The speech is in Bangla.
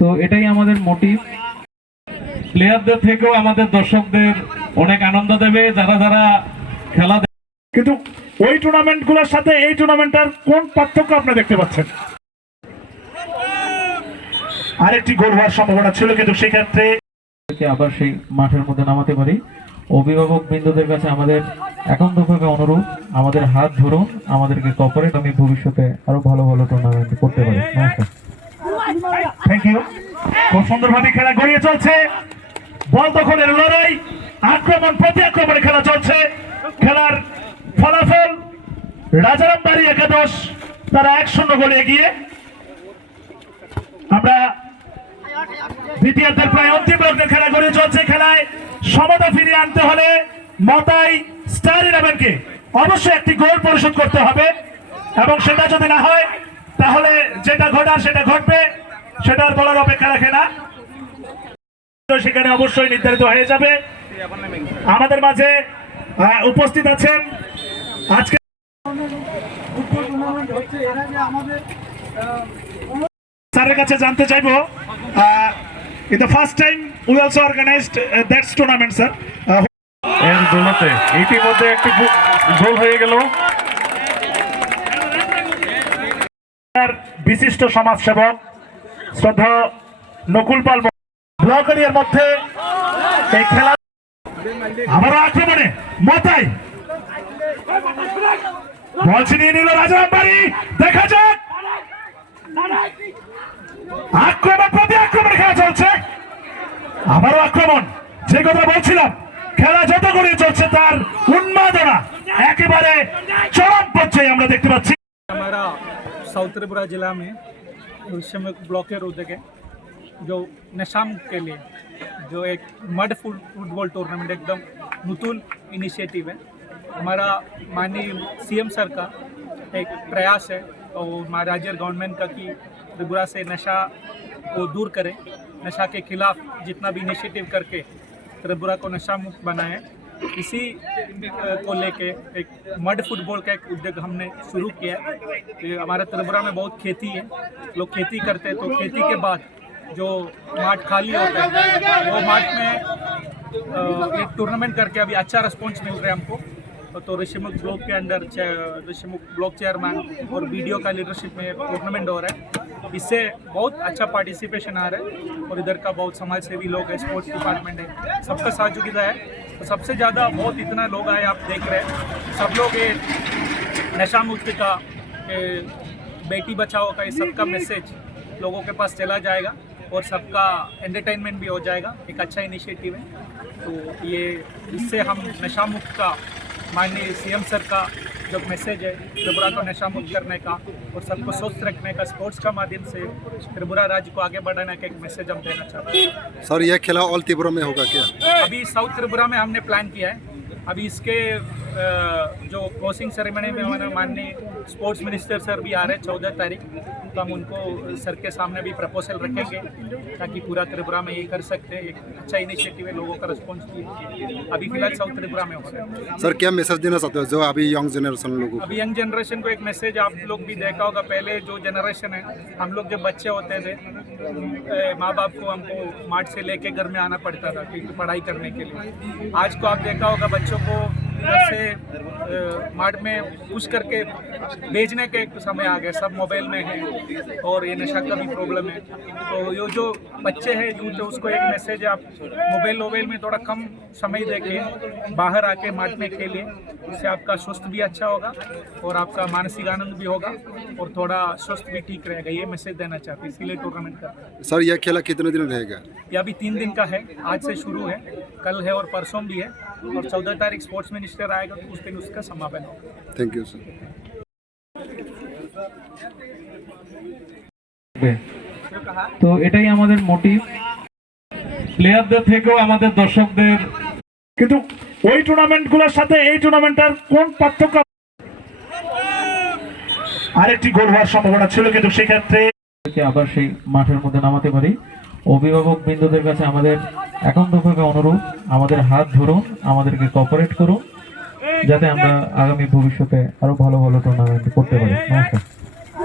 তো এটাই আমাদের মোটিভ। প্লেয়ারদের থেকেও আমাদের দর্শকদের অনেক আনন্দ দেবে যারা যারা খেলা। কিন্তু ওই টুর্নামেন্টগুলোর সাথে এই টুর্নামেন্টের কোন পার্থক্য আপনি দেখতে পাচ্ছেন? আরেকটি গোল হওয়ার সম্ভাবনা ছিল, কিন্তু সেক্ষেত্রে আবার সেই মাঠের মধ্যে নামাতে পারি। অভিভাবক বৃন্দদের কাছে আমাদের একান্তভাবে অনুরোধ, আমাদের হাত ধরুন, আমাদেরকে কোঅপারেট, আমি ভবিষ্যতে আরো ভালো ভালো টুর্নামেন্ট করতে পারি। নমস্কার, থ্যাংক ইউ। খুব সুন্দরভাবে খেলা গড়িয়ে চলছে, বল দখলের লড়াই, আক্রমণ প্রতি আক্রমণে খেলা চলছে। খেলার ফলাফল রাজারামবাড়ি একাদশ তারা 1-0 গোলে এগিয়ে। আমরা দ্বিতীয়ার্ধের প্রায় অন্তিম লগ্নের খেলা গড়িয়ে চলছে। খেলায় সমতা ফিরিয়ে আনতে হলে মতাই স্টার 11কে অবশ্যই একটি গোল পরিশোধ করতে হবে, এবং সেটা যদি না হয় তাহলে যেটা ঘটার সেটা ঘটবে, সেটার বলার অপেক্ষা রাখে না, সেখানে অবশ্যই নির্ধারিত হয়ে যাবে। আমাদের মাঝে উপস্থিত আছেন আজকে স্যারের কাছে জানতে চাইবো, in the first time we also organized that tournament, sir. এর দৌলতে ইতিমধ্যে একটি গোল হয়ে গেল। বিশিষ্ট সমাজসেবক শ্রদ্ধা নকুল পাল ব্লকের মধ্যে এই খেলা আবারও আক্রমণে মতাই বল ছিনিয়ে নিল রাজারামবাড়ি। দেখা যাক, আক্রমণ প্রতি আক্রমণ খেলা চলছে, আবারও আক্রমণ। যে কথা বলছিলাম, খেলা যত গড়িয়ে চলছে তার উন্মাদনা একেবারে চরম পর্যায়ে আমরা দেখতে পাচ্ছি। हमारा साउथ त्रिपुरा जिला में ऋषिमुख ब्लॉक के रोड के जो नशामुक्त के लिए जो एक मड फुटबॉल टूर्नामेंट एकदम नूतन इनिशिएटिव है। हमारा माननीय सीएम सर का एक प्रयास है और हमारे राज्य गवर्नमेंट का कि त्रिपुरा से नशा को दूर करें, नशा के खिलाफ जितना भी इनिशिएटिव करके त्रिपुरा को नशा मुक्त बनाए। इसी को लेके एक मड फुटबॉल का एक उद्योग हमने शुरू किया है। हमारे त्रिपुरा में बहुत खेती है, लोग खेती करते हैं, तो खेती के बाद जो माठ खाली होता है वो माठ में एक टूर्नामेंट करके अभी अच्छा रिस्पॉन्स मिल रहा है हमको। तो ऋषिमुख ब्लॉक के अंदर ऋषिमुख ब्लॉक चेयरमैन और बीडीओ का लीडरशिप में टूर्नामेंट हो रहा है। इससे बहुत अच्छा पार्टिसिपेशन आ रहा है, और इधर का बहुत समाज सेवी लोग है, स्पोर्ट्स डिपार्टमेंट है, सबका सहयोगिता है। तो सबसे ज़्यादा बहुत इतना लोग आए, आप देख रहे हैं, सब लोग ये नशा मुक्ति का, बेटी बचाओ का, ये सबका मैसेज लोगों के पास चला जाएगा और सबका एंटरटेनमेंट भी हो जाएगा। एक अच्छा इनिशिएटिव है। तो ये इससे हम नशा मुक्त का, माननीय सीएम सर का जो मैसेज है त्रिपुरा को नशा मुक्त करने का और सबको स्वस्थ रखने का, स्पोर्ट्स का माध्यम से त्रिपुरा राज्य को आगे बढ़ाने का एक मैसेज हम देना चाहते हैं। सर, यह खेला ऑल त्रिपुरा में होगा क्या? अभी साउथ त्रिपुरा में हमने प्लान किया है। अभी इसके जो क्लोजिंग सेरेमनी में हमारे माननीय स्पोर्ट्स मिनिस्टर सर भी आ रहे हैं 14 तारीख, तो हम उनको सर के सामने भी प्रपोजल रखेंगे ताकि पूरा त्रिपुरा में ये कर सकते हैं। एक अच्छा इनिशिएटिव है, लोगों का रिस्पॉन्स भी अभी फिलहाल साउथ त्रिपुरा में हो रहा है। सर, क्या मैसेज देना चाहते हो जो अभी यंग जनरेशन लोगों को? अभी यंग जनरेशन को एक मैसेज, आप लोग भी देखा होगा, पहले जो जनरेशन है, हम लोग जब बच्चे होते थे, माँ बाप को हमको मार्ट से लेके घर में आना पड़ता था क्योंकि पढ़ाई करने के लिए। आज को आप देखा होगा बच्चों को से मार्ट में पुश करके भेजने के एक समय आ गया, सब मोबाइल में है और ये नशा का भी प्रॉब्लम है। तो ये जो बच्चे हैं यूथ है, उसको एक मैसेज है, आप मोबाइल में थोड़ा कम समय देके बाहर आके मार्ट में खेलिए, इससे आपका स्वास्थ्य भी अच्छा होगा और आपका मानसिक आनंद भी होगा और थोड़ा स्वास्थ्य भी ठीक रहेगा। ये मैसेज देना चाहते हैं, इसीलिए टूर्नामेंट कर रहे हैं। सर, यह खेला कितने दिन रहेगा? ये अभी 3 दिन का है, आज से शुरू है, कल है और परसों भी है, और 14 तारीख स्पोर्ट्स मिनिस्टर आएगा तो उस दिन उसका समापन होगा। Thank you sir. তো এটাই আমাদের মোটিভ। প্লেয়ারদের থেকেও আমাদের দর্শকদের, কিন্তু ওই টুর্নামেন্টগুলোর সাথে এই টুর্নামেন্টের কোন পার্থক্য? আরেকটি গোল হওয়ার সম্ভাবনা ছিল, কিন্তু সেক্ষেত্রে আবার সেই মাঠের মধ্যে নামাতে পারি। অভিভাবক বৃন্দদের কাছে আমাদের একান্তভাবে অনুরোধ, আমাদের হাত ধরুন, আমাদেরকে কোঅপারেট করুন, যাতে আমরা আগামী ভবিষ্যতে আরো ভালো ভালো টুর্নামেন্ট করতে পারি। নমস্কার।